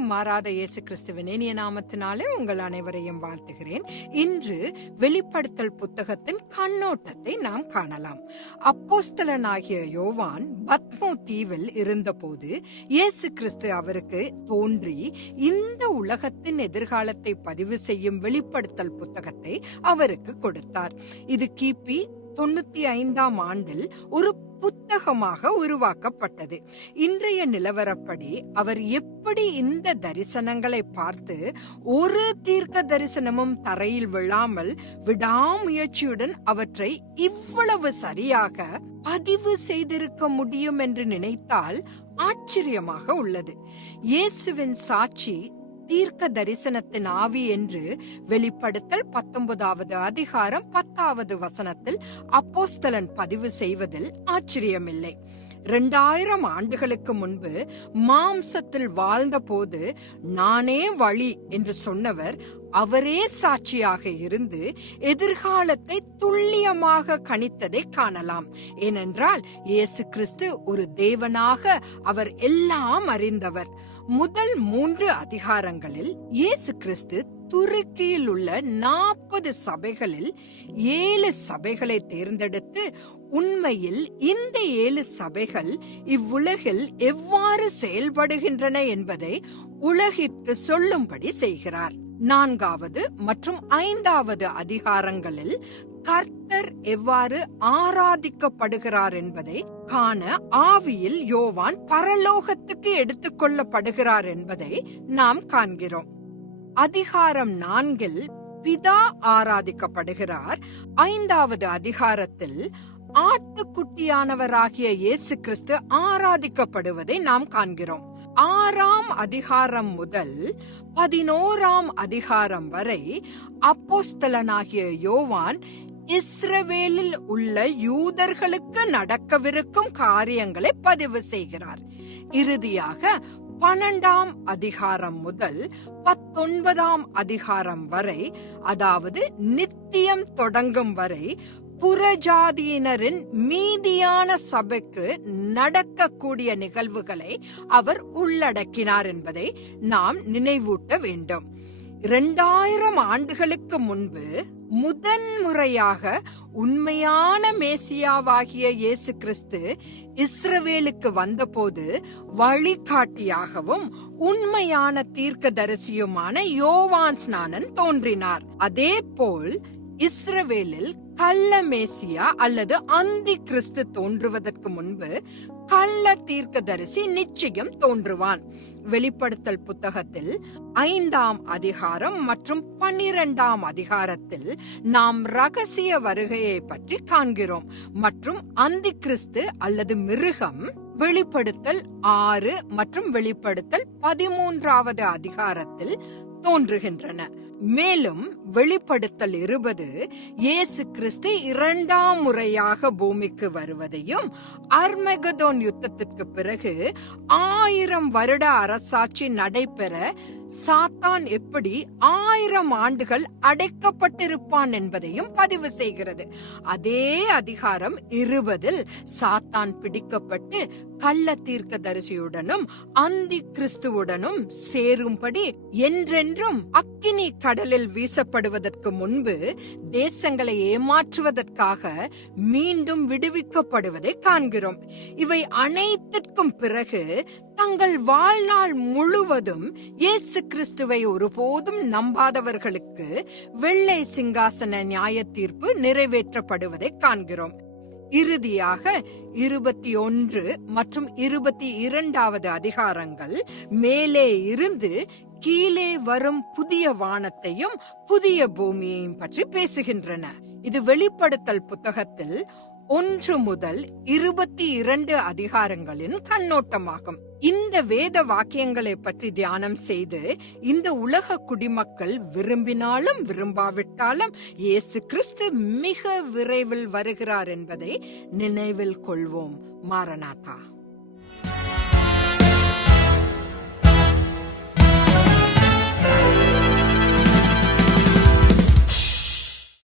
என்றும் மாறாத இயேசு கிறிஸ்துவின் இனிய நாமத்தினாலே உங்கள் அனைவரையும் வாழ்த்துகிறேன். இன்று வெளிப்படுத்தல் புத்தகத்தின் கண்ணோட்டத்தை நாம் காணலாம். அப்போஸ்தலனாகிய யோவான் பத்மோ தீவில் இருந்தபோது இயேசு கிறிஸ்து அவருக்கு தோன்றி இந்த உலகத்தின் எதிர்காலத்தை பதிவு செய்யும் வெளிப்படுத்தல் புத்தகத்தை அவருக்கு கொடுத்தார். இது கிபி தொண்ணூத்தி ஐந்தாம் ஆண்டில் ஒரு புத்தகமாக உருவாக்கப்பட்டது. இன்றைய நிலவரப்படி அவர் எப்படி இந்த தரிசனங்களை பார்த்து ஒரு தீர்க்க தரிசனமும் தரையில் விழாமல் விடாமுயற்சியுடன் அவற்றை இவ்வளவு சரியாக பதிவு செய்திருக்க முடியும் என்று நினைத்தால் ஆச்சரியமாக உள்ளது. இயேசுவின் சாட்சி தீர்க்க தரிசனத்தின் ஆவி என்று வெளிப்படுத்தல் பத்தொன்பதாவது அதிகாரம் பத்தாவது வசனத்தில் அப்போஸ்தலன் பதிவு செய்வதில் ஆச்சரியமில்லை. இரண்டாயிரம் ஆண்டுகளுக்கு முன்பு மாம்சத்தில் வாழ்ந்தபோது நானே வழி என்று சொன்னவர் அவரே சாட்சியாக இருந்து எதிர்காலத்தை துல்லியமாக கணித்ததை காணலாம். ஏனென்றால் இயேசு கிறிஸ்து ஒரு தேவனாக அவர் எல்லாம் அறிந்தவர். முதல் மூன்று அதிகாரங்களில் இயேசு கிறிஸ்து துருக்கியில் உள்ள நாற்பது சபைகளில் ஏழு சபைகளை தேர்ந்தெடுத்து உண்மையில் இந்த ஏழு சபைகள் இவ்வுலகில் எவ்வாறு செயல்படுகின்றன என்பதை உலகிற்கு சொல்லும்படி செய்கிறார். நான்காவது மற்றும் ஐந்தாவது அதிகாரங்களில் கர்த்தர் எவ்வாறு ஆராதிக்கப்படுகிறார் என்பதை காண ஆவியில் யோவான் பரலோகத்துக்கு எடுத்துக்கொள்ளப்படுகிறார் என்பதை நாம் காண்கிறோம். அதிகாரம் நான்கில் பிதா ஆராதிக்கப்படுகிறார். ஐந்தாவது அதிகாரத்தில் ஆட்டுக்குட்டியானவராகிய இயேசு கிறிஸ்து ஆராதிக்கப்படுவதை நாம் காண்கிறோம். ஆறாம் அதிகாரம் முதல் பதினோராம் அதிகாரம் வரை அப்போஸ்தலனாகிய யோவான் இஸ்ரவேலில் உள்ள யூதர்களுக்கு நடக்கவிருக்கும் காரியங்களை பதிவு செய்கிறார். இறுதியாக பன்னெண்டாம் அதிகாரம் முதல் பத்தொன்பதாம் அதிகாரம் வரை அதாவது நித்தியம் தொடங்கும் வரை புறஜாதியினரின் மீதியான சபைக்கு நடக்கக்கூடிய நிகழ்வுகளை அவர் உள்ளடக்கினார் என்பதை நாம் நினைவூட்ட வேண்டும். இரண்டாயிரம் ஆண்டுகளுக்கு முன்பு முதன்முறையாக உண்மையான மேசியாவாகிய இயேசு கிறிஸ்து இஸ்ரவேலுக்கு வந்தபோது வழிகாட்டியாகவும் உண்மையான தீர்க்கதரிசியுமான யோவான் ஸ்நானன் தோன்றினார். அதே போல் இஸ்ரவேலில் கள்ள மேசியா அல்லது அந்தி கிறிஸ்து தோன்றுவதற்கு முன்பு கள்ள தீர்க்கதரிசி நிச்சயம் தோன்றுவான். வெளிப்படுத்தல் புத்தகத்தில் ஐந்தாம் அதிகாரம் மற்றும் பன்னிரெண்டாம் அதிகாரத்தில் நாம் ரகசிய வருகையை பற்றி காண்கிறோம். மற்றும் அந்தி கிறிஸ்து அல்லது மிருகம் வெளிப்படுத்தல் ஆறு மற்றும் வெளிப்படுத்தல் பதிமூன்றாவது அதிகாரத்தில் தோன்றுகின்றன. மேலும் வெளிப்படுத்தல் இருபது இயேசு கிறிஸ்து இரண்டாம் முறையாக பூமிக்கு வருவதையும் அர்மெகதோன் யுத்தத்திற்கு பிறகு ஆயிரம் வருட அரசாட்சி நடைபெற சாத்தான் எப்படி ஆயிரம் ஆண்டுகள் அடைக்கப்பட்டிருப்பான் என்பதையும் பதிவு செய்கிறது. அதே அதிகாரம் இருபதில் சாத்தான் பிடிக்கப்பட்டு கள்ள தீர்க்க தரிசியுடனும் அந்தி கிறிஸ்துவுடனும் சேரும்படி என்றும் அக்கினி கடலில் வீசப்படுவதற்கு முன்பு தேசங்களை ஏமாற்றுவதற்காக மீண்டும் விடுவிக்கப்படுவதை காண்கிறோம். இவை அனைத்திற்கும் பிறகு தங்கள் வாழ்நாள் முழுவதும் இயேசு கிறிஸ்துவை ஒருபோதும் நம்பாதவர்களுக்கு வெள்ளை சிங்காசன நியாய தீர்ப்பு நிறைவேற்றப்படுவதை காண்கிறோம். இறுதியாக இருபத்தி ஒன்று மற்றும் இருபத்தி இரண்டாவது அதிகாரங்கள். மேலே இருந்து கீழே வரும் புதிய வானத்தையும் புதிய பூமியையும் பற்றி பேசுகின்றன. இது வெளிப்படுத்தல் புத்தகத்தில் ஒன்று முதல் இருபத்தி இரண்டு அதிகாரங்களின் கண்ணோட்டமாகும். இந்த வேத வாக்கியங்களை பற்றி தியானம் செய்து இந்த உலக குடிமக்கள் விரும்பினாலும் விரும்பாவிட்டாலும் இயேசு கிறிஸ்து மிக விரைவில் வருகிறார் என்பதை நினைவில் கொள்வோம். மாரநாதா